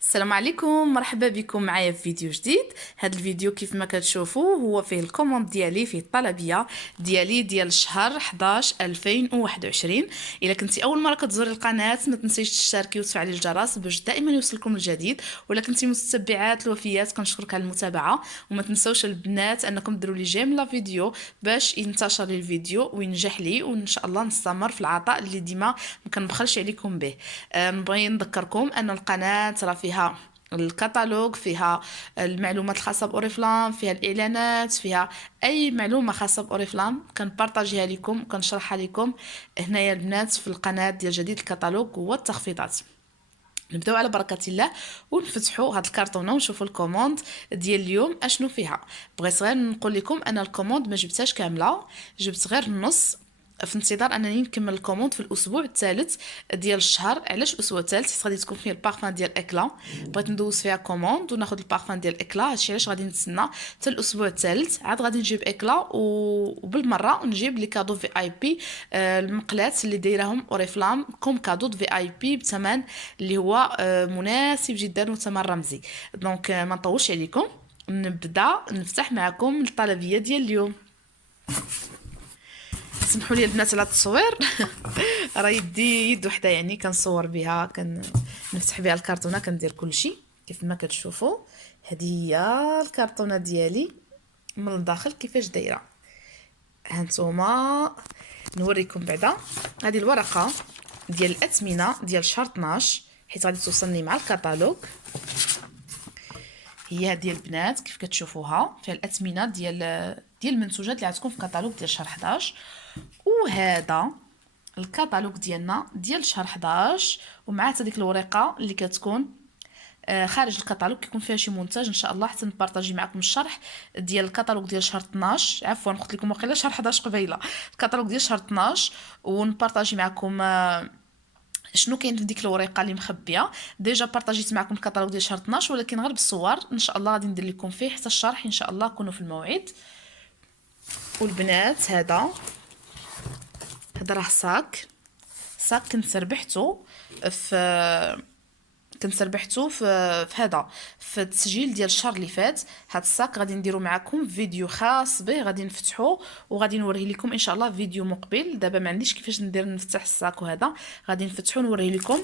السلام عليكم، مرحبا بكم معايا في فيديو جديد. هذا الفيديو كيف ما كتشوفوا هو فيه الكوموند ديالي، فيه الطلبيه ديالي ديال شهر 11 2021. الا كنتي اول مره كتزوري القناه ما تنسيش تشتركي وتفعلي الجرس باش دائما يوصلكم الجديد. ولا كنتي متتبعات الوفيات كنشكرك على المتابعه، وما تنسوش البنات انكم ديروا لي جيم لا فيديو باش ينتشر لي الفيديو وينجح لي، وان شاء الله نستمر في العطاء اللي ديما ما كنبخلش عليكم به. نبغي نذكركم ان القناه راه فيها الكتالوج، فيها المعلومات الخاصه باوريفلام، فيها الاعلانات، فيها اي معلومه خاصه باوريفلام كنبارطاجيها لكم وكنشرحها لكم هنايا البنات في القناه ديال جديد الكتالوج والتخفيضات. نبداو على بركه الله ونفتحوا هاد الكرتونه ونشوفوا الكوموند ديال اليوم اشنو فيها. بغيت غير نقول لكم ان الكوموند ما جبتهاش كامله، جبت غير النص في انتظار انني نكمل الكوموند في الاسبوع الثالث ديال الشهر. علاش الاسبوع الثالث؟ غادي تكون فيه البارفان ديال اكلا، بغيت ندوز فيها كوموند وناخذ البارفان ديال اكلا. هادشي علاش غادي نتسنى حتى الاسبوع الثالث عاد غادي نجيب اكلا، وبالمره نجيب لي كادو في اي بي، المقلات اللي دايرهم اوريفلام كوم كادو في اي بي بثمن اللي هو مناسب جدا وثمن رمزي. دونك ما نطولش عليكم، نبدا نفتح معكم الطلبيه ديال اليوم. سمحوا لي البنات على التصوير راه يدي يد وحده يعني كنصور بها، كنفتح بها الكرتونه، كندير كلشي كيف ما كتشوفوا. هذه هي الكرتونه ديالي من الداخل كيفاش دايره. هانتوما نوريكم بعدا. هذه الورقه ديال الاثمنه ديال شهر 12 حيت غادي توصلني مع الكتالوج. هي هذه البنات كيف كتشوفوها فيها الاثمنه ديال المنتوجات اللي غتكون في الكتالوج ديال شهر 11. وهذا الكتالوج ديالنا ديال شهر 11، ومع حتى ديك الورقه اللي كتكون خارج الكتالوج كيكون فيها شي منتج ان شاء الله حتى نبارطاجي معكم الشرح ديال الكتالوج ديال شهر 12. عفوا قلت لكم واقيلا شهر 11 قبيله، الكتالوج ديال شهر 12، ونبارطاجي معكم شنو كاين في ديك الورقه اللي مخبيه. ديجا بارطاجيت معكم الكتالوج ديال شهر 12 ولكن غير بالصور، ان شاء الله غادي ندير لكم فيه حتى الشرح ان شاء الله كونوا في الموعد. والبنات هذا راه صاك كنت ربحته في هذا في التسجيل ديال الشهر اللي فات. هاد الصاك غادي نديرو معكم فيديو خاص به، غادي نفتحوه وغادي نوريه لكم ان شاء الله فيديو مقبل. دابا ما عنديش كيفاش نفتح الصاك، وهذا غادي نفتحو نوريه لكم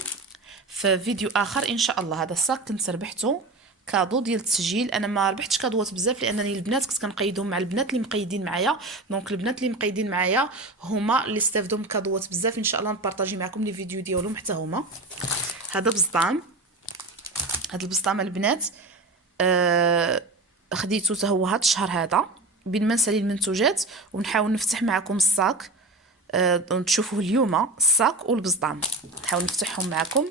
في فيديو اخر ان شاء الله. هذا الصاك كنت ربحته كادو ديال التسجيل. انا ما ربحتش كادوات بزاف لانني البنات كنت كنقيدهم مع البنات اللي مقيدين معايا. دونك البنات اللي مقيدين معايا هما اللي استافدوا من كادوات بزاف، ان شاء الله نبارطاجي معكم لي فيديو ديالهم حتى هما. هذا بسطام، هاد البسطام البنات خديته حتى هو هاد الشهر هذا بين ما نسالي المنتوجات ونحاول نفتح معكم الصاك. تشوفوه اليوم الصاك والبسطام، نحاول نفتحهم معكم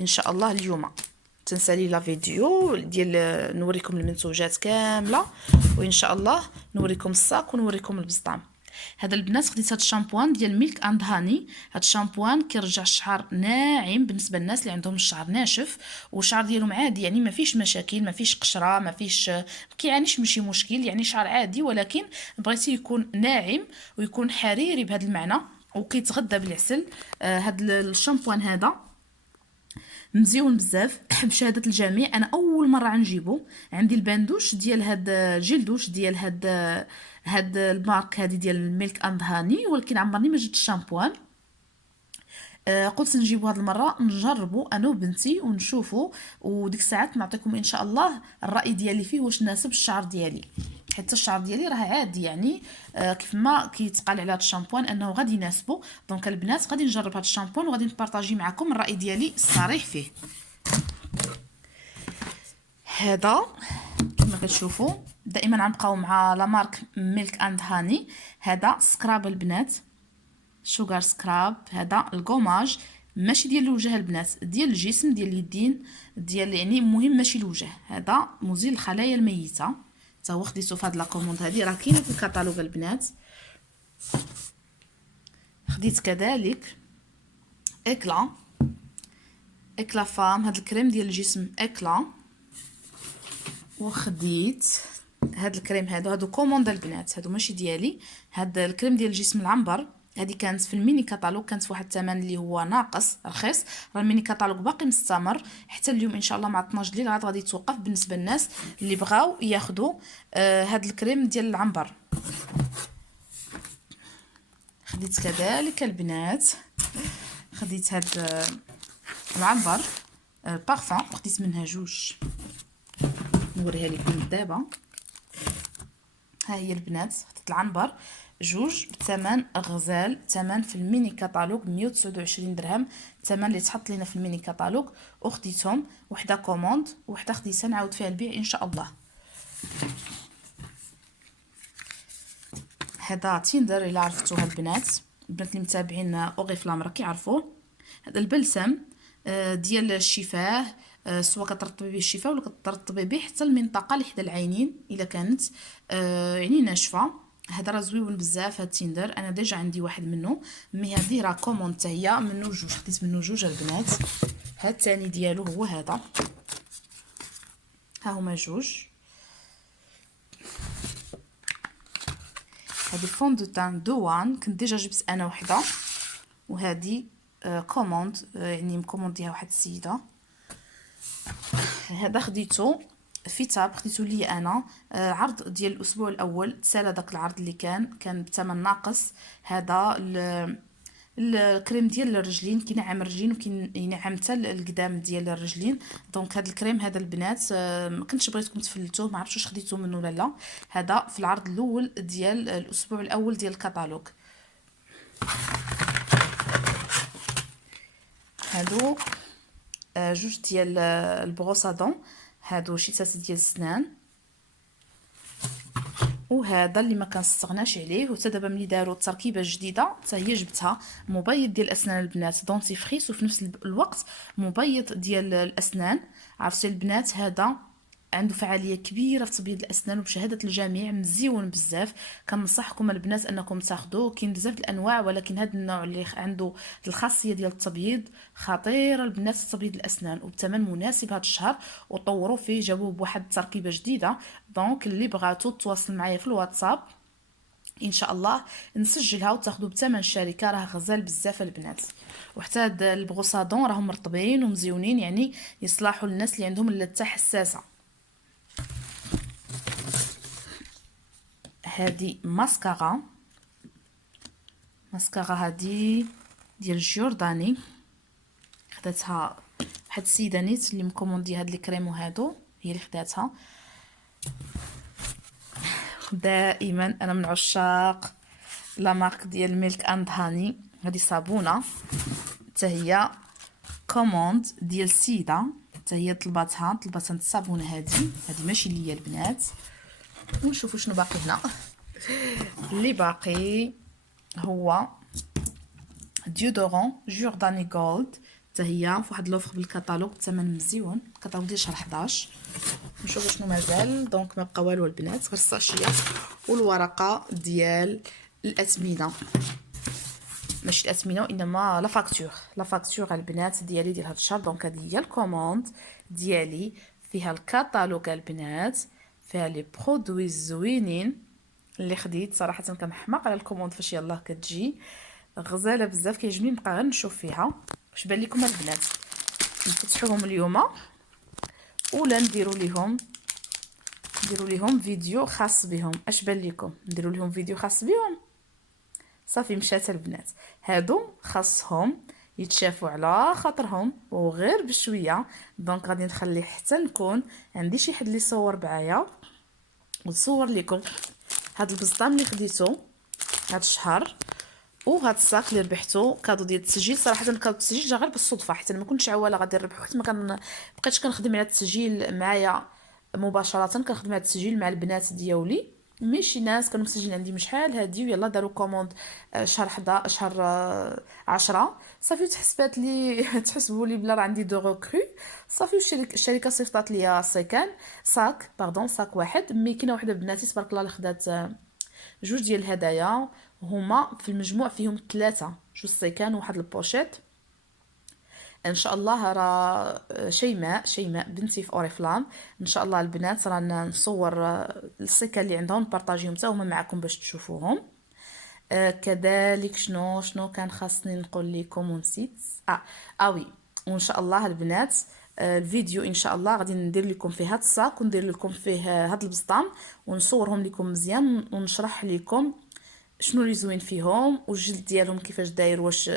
ان شاء الله اليوم. تنسالي لا فيديو ديال نوريكم المنتوجات كامله، وان شاء الله نوريكم الصاك ونوريكم البسطام. هذا البنات خديت هذا الشامبوان ديال ميلك اند هاني. هذا الشامبوان كيرجع الشعر ناعم بالنسبه للناس اللي عندهم الشعر ناشف والشعر ديالهم عادي، يعني ما فيش مشاكل، ما فيش قشره، ما فيش كيعانيش من شي مشكل، يعني شعر عادي ولكن بغيتي يكون ناعم ويكون حريري بهذا المعنى وكيتغذى بالعسل. هذا الشامبوان هذا مزيون بزاف بشهاده الجميع. انا اول مره غنجيبو، عندي الباندوش ديال هاد جلدوش ديال هاد المارك هادي ديال الميلك اند هاني، ولكن عمرني ما جبت الشامبوان. قلت نجيبو هاد المره نجربو انا وبنتي ونشوفو، وديك الساعات نعطيكم ان شاء الله الراي ديالي فيه واش ناسب الشعر ديالي. حتى الشعر ديالي راه عادي يعني كيف ما كيتقال على هذا الشامبوان انه غادي يناسبو. دونك البنات غادي نجرب هذا الشامبوان وغادي نبارطاجي معكم الراي ديالي الصريح فيه. هذا كما كتشوفوا دائما غنبقاو مع لا مارك ميلك اند هاني. هذا سكراب البنات، شوغر سكراب. هذا الكوماج ماشي ديال الوجه البنات، ديال الجسم، ديال اليدين، ديال يعني مهم ماشي الوجه. هذا مزيل الخلايا الميته، حتى هو خديته في هاد لا كوموند هادي، راه كاينه في الكتالوج البنات. خديت كذلك اكلا فام، هاد الكريم ديال الجسم اكلا. وخديت هاد الكريم هادو كوموند البنات، هادو ماشي ديالي. هاد الكريم ديال الجسم العنبر هذه كانت في الميني كاتالوج، كانت في واحد الثمن اللي هو ناقص رخيص. راه الميني كاتالوج باقي مستمر حتى اليوم ان شاء الله مع 12 الليل عاد غادي توقف بالنسبه للناس اللي بغاو ياخذوا هاد الكريم ديال العنبر. خديت كذلك البنات، خديت هاد العنبر بارفان، خديت منها جوج نوريها لكم دابا. ها هي البنات، خديت العنبر جوج بثمن غزال، ثمن في الميني كاتالوج 129 درهم، الثمن اللي تحط لينا في الميني كاتالوج. وخديتهم وحده كوموند وحده خديتها نعاود فيها البيع ان شاء الله. هذا تيندر الا عرفتوها البنات اللي متابعين اوريفلام راه كيعرفوه. هذا البلسم ديال الشفاه، سواء كترطبي به الشفاه ولا كترطبي به حتى المنطقه اللي حدا العينين الا كانت يعني ناشفه. هذا راه زويون بزاف. هاد تيندر انا ديجا عندي واحد منه، مي هذه راه كوموند حتى هي منه جوج، خديت منه جوج البنات. هاد الثاني ديالو هو هذا، ها هما جوج. هذه فون دو تان دوان كنت ديجا جبت انا وحده، وهذه كوموند يعني مكومونديها واحد السيده. هذا خديته في تاب، خديته لي انا عرض ديال الاسبوع الاول، تسالى داك العرض اللي كان بثمن ناقص. هذا الكريم ديال الرجلين، كينعم الرجلين وكينعم حتى القدام ديال الرجلين. دونك هذا الكريم هذا البنات ما كنتش بغيتكم تفلتوه، ما عرفتش واش خديتو منه ولا لا. هذا في العرض الاول ديال الاسبوع الاول ديال الكتالوج. هادو جوج ديال البروسادون، هادو شيتات ديال السنان. وهذا اللي ما كنستغناش عليه، وحتى دابا ملي داروا التركيبه الجديده حتى هي جبتها، مبيض ديال الاسنان البنات، دونتيفريس وفي نفس الوقت مبيض ديال الاسنان. عرفتي البنات هذا عنده فعاليه كبيره في تبييض الاسنان وبشهاده الجميع، مزيون بزاف. كنصحكم البنات انكم تاخذوه، كاين بزاف الانواع ولكن هذا النوع اللي عنده الخاصيه ديال التبييض خطيره البنات، تبييض الاسنان وبثمن مناسب هذا الشهر، وطوروا فيه جابوه بواحد التركيبه جديده. دونك اللي بغاتو تواصل معايا في الواتساب ان شاء الله نسجلها وتاخذوا بثمن الشركه، راه غزال بزاف البنات. وحتى هاد البغوصادون راهم مرطبين ومزيونين، يعني يصلحوا للناس اللي عندهم اللثه حساسه. هذه ماسكارا هذه ديال جورداني، خداتها واحد السيده نيت اللي مكوموندي هاد لي كريم، وهادو هي اللي خداتها. دائما انا من عشاق لا مارك ديال ميلك اند هاني. هذه صابونه حتى هي كوموند ديال السيده، حتى هي طلبت الصابونه هذه ماشي ليا البنات. ونشوفوا شنو باقي هنا. اللي باقي هو ديودورون جورداني جولد، حتى هي فواحد لوفر بالكاتالوج بثمن مزيون، الكاتالوج ديال شهر 11. نشوفوا شنو مازال. دونك ما بقى والو البنات غير الساشيه والورقه ديال الاثمنه، ماشي الاثمنه وانما لا فاكتور البنات ديالي ديال هذا الشهر. دونك هذه هي الكوموند ديالي، فيها الكاتالوج البنات، فيها لي برودوي زوينين اللي خديت. صراحه كنحماق على الكوموند فاش يلاه كتجي غزاله بزاف، كيعجبني نبقى غير نشوف فيها. واش بان لكم البنات نفتحوهم اليوم ولا نديروا ليهم فيديو خاص بهم؟ اش بان لكم نديروا لهم فيديو خاص بهم؟ صافي مشات البنات، هادو خاصهم يتشافوا على خاطرهم وغير بشويه. دونك غادي نخلي حتى نكون عندي شي حد اللي يصور معايا وتصور لكم هاد البسطام اللي خديته هاد الشهر، وهاد الساك اللي ربحته كادو ديال التسجيل. صراحه كادو التسجيل جا غير بالصدفه، حيت ما كنتش عواله غادي نربحو، حيت ما بقيتش كنخدم على التسجيل معايا مباشره، كنخدم على التسجيل مع البنات ديالي. مي شي ناس كانوا مسجلين عندي من شحال هادي ويلا داروا كوموند شهر 11 شهر 10 صافي تحسبات لي تحسبوا لي بلا راه عندي دو روكرو. صافي الشركه صيفطات ليا ساك واحد. مي كاينه وحده بناتي تبارك الله اللي خدات جوج ديال الهدايا، هما في المجموع فيهم 3، جوج سيكان وواحد البوشيت. ان شاء الله راه شيماء بنتي في اوريفلام، ان شاء الله البنات رانا نصور السيكان اللي عندهم نبارطاجيهم حتى هما معكم باش تشوفوهم. كذلك شنو كان خاصني نقول لكم ونسيت. وي، وان شاء الله البنات الفيديو ان شاء الله غادي ندير لكم فيه هاد الصاك وندير لكم فيه هاد البسطام ونصورهم لكم مزيان ونشرح لكم شنو اللي زوين فيهم والجلد ديالهم كيفاش داير، واش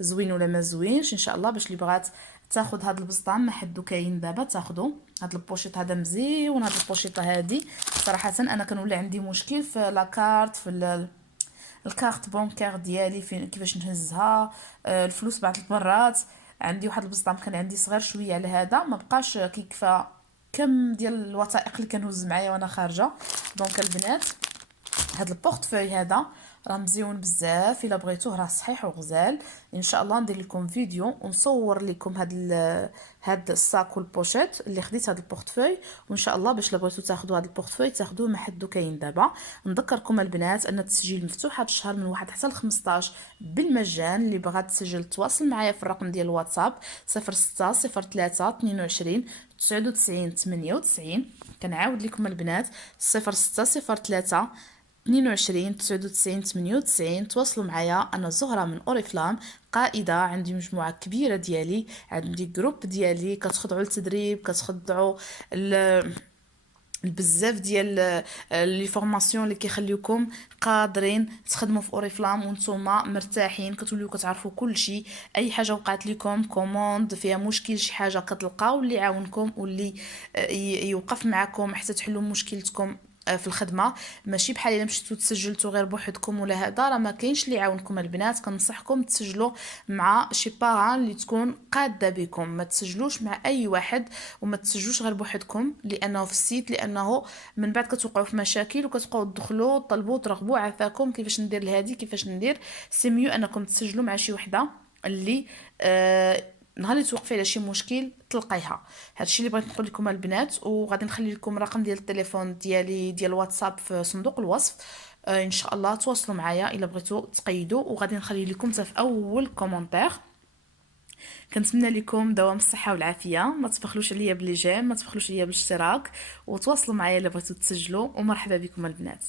زوين ولا ما زوينش ان شاء الله. باش اللي بغات تاخذ هاد البسطام ما حدو كاين دابا تاخذوا هاد البوشيط هذا مزيون. هاد البوشيطه هادي صراحه انا كنولي عندي مشكل في لاكارت في الكارت بونكار ديالي فين كيفاش نهزها الفلوس بعض المرات. عندي واحد البسطام كان عندي صغير شويه على هذا ما بقاش كيكفى كم ديال الوثائق اللي كنهز معايا وانا خارجه. دونك البنات هاد البورتفوي هذا راه مزيون بزاف، الا بغيتوه راه صحيح وغزال. ان شاء الله ندير لكم فيديو ونصور لكم هاد الساك والبوشيت اللي خديت هاد البورتفوي، وان شاء الله باش بغيتو تاخذوا هاد البورتفوي تاخذوه ما حدو كاين دابا. نذكركم البنات ان التسجيل مفتوح هاد الشهر من 1 حتى ل 15 بالمجان. اللي بغات تسجل تواصل معايا في الرقم ديال الواتساب 06 03 22 99 98. كنعاود لكم البنات 06 03 22 99 98. تواصلوا معايا، انا زهره من اوريفلام، قائده عندي مجموعه كبيره ديالي، عندي جروب ديالي كتخضعوا للتدريب، كتخضعوا بزاف ديال لي فورماسيون اللي كيخليوكم قادرين تخدموا في اوريفلام وانتوما مرتاحين، كتوليو كتعرفوا كل شيء. اي حاجه وقعت لكم كوموند فيها مشكل شي حاجه كتلقاو اللي يعاونكم واللي يوقف معكم حتى تحلوا مشكلتكم في الخدمه. ماشي بحال الا مشيتو تسجلتوا غير بوحدكم ولا هذا راه ما كاينش اللي يعاونكم البنات. كنصحكم تسجلوا مع شي باران اللي تكون قاده بكم، ما تسجلوش مع اي واحد وما تسجلوش غير بوحدكم لانه في السيت، لانه من بعد كتوقعوا في مشاكل وكتبقاو تدخلوا طلبوا ترغبوا عفاكم كيفاش ندير لهادي كيفاش ندير. سي ميو انكم تسجلوا مع شي وحده اللي نهار اللي توقفي على شي مشكل تلقيها. هادشي اللي بغيت نقول لكم البنات، وغادي نخلي لكم الرقم ديال التليفون ديالي ديال الواتساب في صندوق الوصف. ان شاء الله تواصلوا معايا الا بغيتوا تقيدوا، وغادي نخلي لكم حتى في اول كومونتير. كنتمنى لكم دوام الصحه والعافيه، ما تبخلوش عليا باللي جيم، ما تبخلوش عليا بالاشتراك، وتواصلوا معايا الا بغيتوا تسجلوا. ومرحبا بكم البنات.